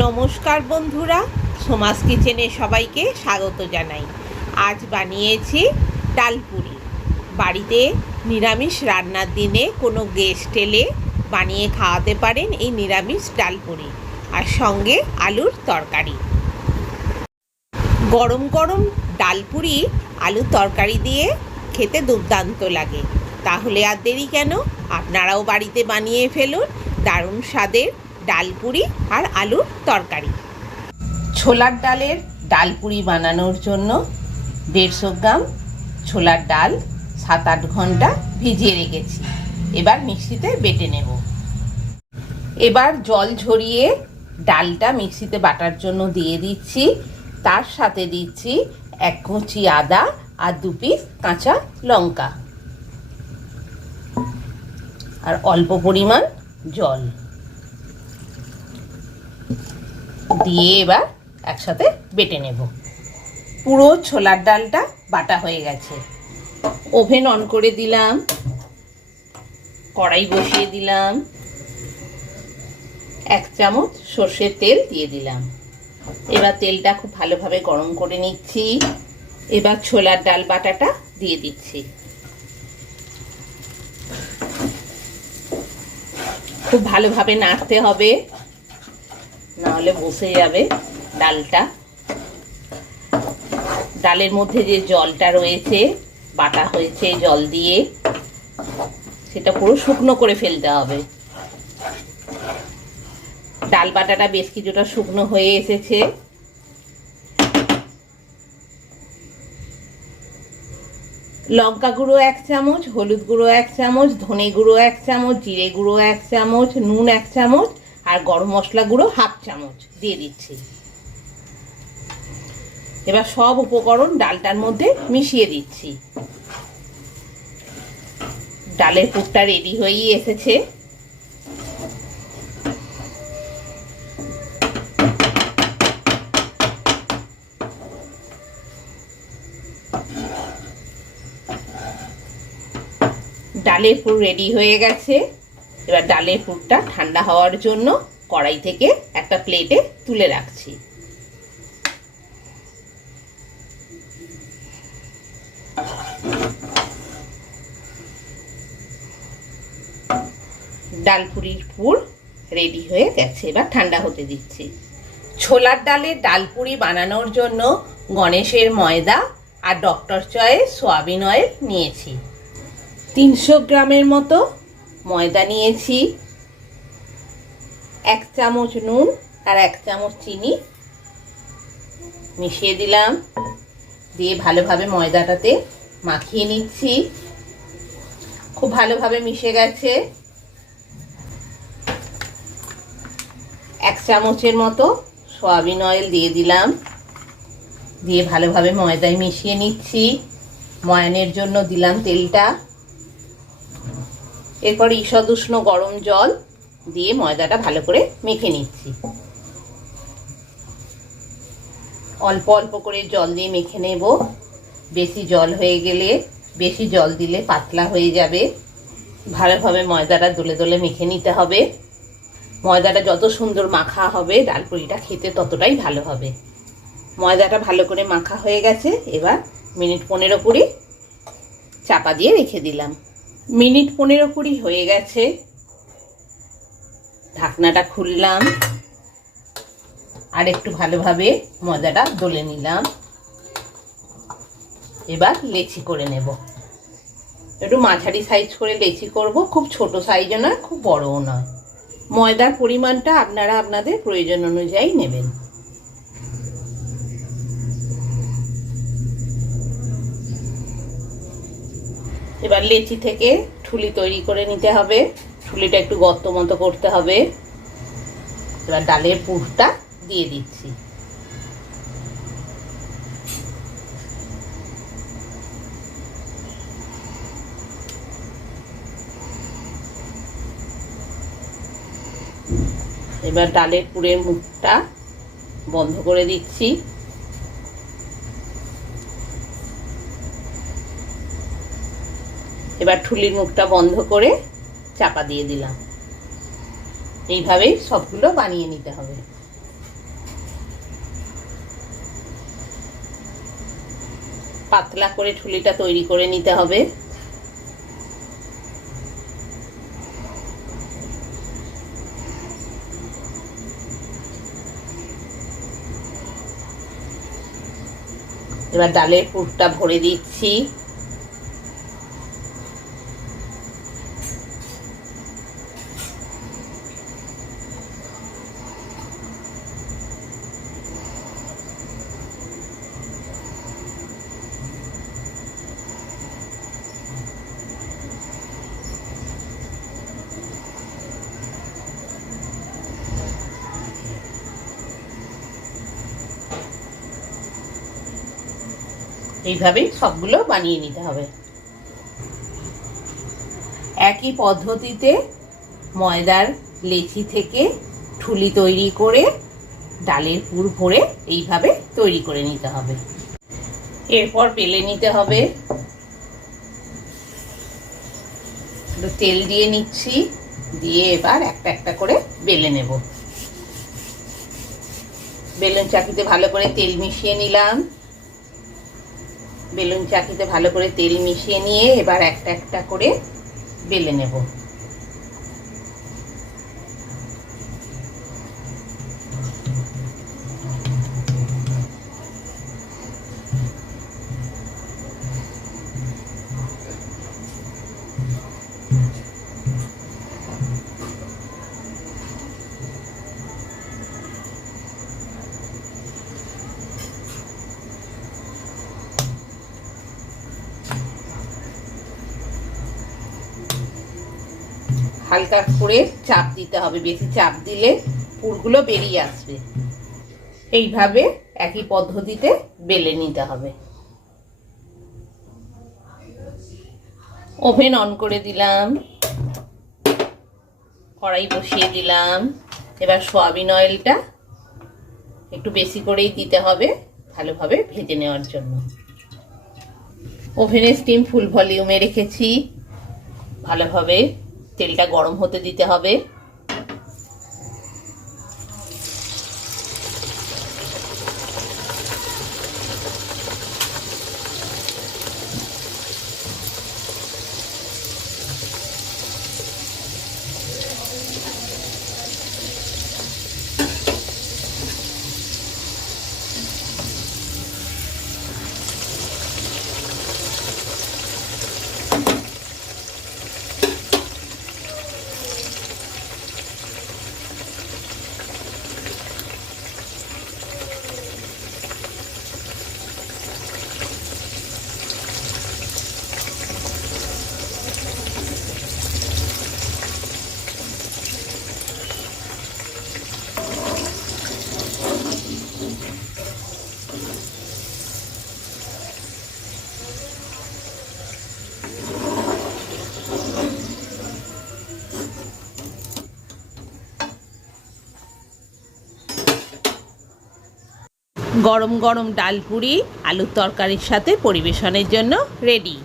নমস্কার বন্ধুরা, সোমাস কিচেনে সবাইকে স্বাগত জানাই। আজ বানিয়েছি ডালপুরি। বাড়িতে নিরামিষ রান্নার দিনে কোনো গেস্ট এলে বানিয়ে খাওয়াতে পারেন এই নিরামিষ ডালপুরি, আর সঙ্গে আলুর তরকারি। গরম গরম ডালপুরি আলুর তরকারি দিয়ে খেতে দুর্দান্ত লাগে। তাহলে আর দেরি কেন, আপনারাও বাড়িতে বানিয়ে ফেলুন দারুণ স্বাদের ডালপুরি আর আলুর তরকারি। ছোলার ডালের ডালপুরি বানানোর জন্য 150 গ্রাম ছোলার ডাল 7-8 ঘন্টা ভিজিয়ে রেখেছি। এবার মিক্সিতে বেটে নেব। এবার জল ঝরিয়ে ডালটা মিক্সিতে বাটার জন্য দিয়ে দিচ্ছি। তার সাথে দিচ্ছি 1 কুচি আদা আর 2 পিস কাঁচা লঙ্কা আর অল্প পরিমাণ জল দিয়ে এবার একসাথে বেটে নেব। পুরো ছোলার ডালটা বাটা হয়ে গেছে। ওভেন অন করে দিলাম, কড়াই বসিয়ে দিলাম, 1 চামচ সর্ষের তেল দিয়ে দিলাম। এবার তেলটা খুব ভালোভাবে গরম করে নিচ্ছি। এবার ছোলার ডাল বাটাটা দিয়ে দিচ্ছি। খুব ভালোভাবে নাড়তে হবে, নাহলে বসে যাবে ডালটা। ডালের মধ্যে যে জলটা রয়েছে, বাটা হয়েছে জল দিয়ে, সেটা পুরো শুকনো করে ফেলতে হবে। ডাল বাটাটা বেশ কিছুটা শুকনো হয়ে এসেছে। লঙ্কা গুঁড়ো 1 চামচ, হলুদ গুঁড়ো 1 চামচ, ধনে গুঁড়ো 1 চামচ, জিরে গুঁড়ো 1 চামচ, নুন 1 চামচ আর গরম মশলা গুঁড়ো 1/2 চামচ দিয়ে দিচ্ছি। এবার সব উপকরণ ডালটার মধ্যে মিশিয়ে দিচ্ছি। ডালের পুরটা রেডি হয়েই এসেছে। ডালের পুর রেডি হয়ে গেছে। এবার ডালের পুরটা ঠান্ডা হওয়ার জন্য কড়াই থেকে একটা প্লেটে তুলে রাখছি। ডালপুরির পুর রেডি হয়ে গেছে। এবার ঠান্ডা হতে দিচ্ছি। ছোলার ডালের ডালপুরি বানানোর জন্য গণেশের ময়দা আর ডক্টর চয়েস সয়াবিন অয়েল নিয়েছি। 300 গ্রামের মতো ময়দা নিয়েছি, 1 চামচ নুন আর 1 চামচ চিনি মিশিয়ে দিলাম। দিয়ে ভালোভাবে ময়দাটাতে মাখিয়ে নিচ্ছি। খুব ভালোভাবে মিশে গেছে। 1 চামচের মতো সয়াবিন অয়েল দিয়ে দিলাম। দিয়ে ভালোভাবে ময়দায় মিশিয়ে নিচ্ছি। ময়ানের জন্য দিলাম তেলটা। এরপর ঈষৎ উষ্ণ গরম জল দিয়ে ময়দাটা ভালো করে মেখে নিচ্ছি। অল্প অল্প করে জল দিয়ে মেখে নেব। বেশি জল হয়ে গেলে, বেশি জল দিলে পাতলা হয়ে যাবে। ভালোভাবে ময়দাটা দলে দলে মেখে নিতে হবে। ময়দাটা যত সুন্দর মাখা হবে ডালপুরিটা খেতে ততটাই ভালো হবে। ময়দাটা ভালো করে মাখা হয়ে গেছে। এবার মিনিট 15-20 চাপা দিয়ে রেখে দিলাম। মিনিট 15-20 হয়ে গেছে। ঢাকনাটা খুললাম আর একটু ভালোভাবে ময়দাটা দলে নিলাম। এবার লেচি করে নেব। একটু মাঝারি সাইজ করে লেচি করব, খুব ছোট সাইজও নয়, খুব বড়ও নয়। ময়দার পরিমাণটা আপনারা আপনাদের প্রয়োজন অনুযায়ী নেবেন। এবার লেচি থেকে ঠুলি তৈরি করে নিতে হবে। ঠুলিটা একটু গর্ত মতো করতে হবে। এবার ডালের পুরটা দিয়ে দিচ্ছি। এবার ডালের পুরের মুখটা বন্ধ করে দিচ্ছি। এবার ঠুলির মুখটা বন্ধ করে চাপা দিয়ে দিলাম। এইভাবেই সবগুলো বানিয়ে নিতে হবে। পাতলা করে ঠুলিটা তৈরি করে নিতে হবে। এবার ডালের পুরটা ভরে দিচ্ছি। এইভাবেই সবগুলো বানিয়ে নিতে হবে। একই পদ্ধতিতে ময়দার লেচি থেকে ঠুলি তৈরি করে ডালের পুর ভরে এইভাবে তৈরি করে নিতে হবে। এরপর বেলে নিতে হবে। তেল দিয়ে নিচ্ছি, দিয়ে এবার একটা একটা করে বেলে নেব। বেলুন চাকিতে ভালো করে তেল মিশিয়ে নিলাম। বেলুন চাকিতে ভালো করে তেল মিশিয়ে নিয়ে এবার একটা একটা করে বেলে নেব। হালকা করে চাপ দিতে হবে, বেশি চাপ দিলে পুরগুলো বেরিয়ে আসবে। এইভাবে একই পদ্ধতিতে বেলে নিতে হবে। ওভেন অন করে দিলাম, কড়াই বসিয়ে দিলাম। এবার সয়াবিন অয়েলটা একটু বেশি করেই দিতে হবে ভালোভাবে ভেজে নেওয়ার জন্য। ওভেনের স্টিম ফুল ভলিউমে রেখেছি। ভালোভাবে তেলটা গরম হতে দিতে হবে। গরম গরম ডাল পুরি আলুর তরকারির সাথে পরিবেশনের জন্য রেডি।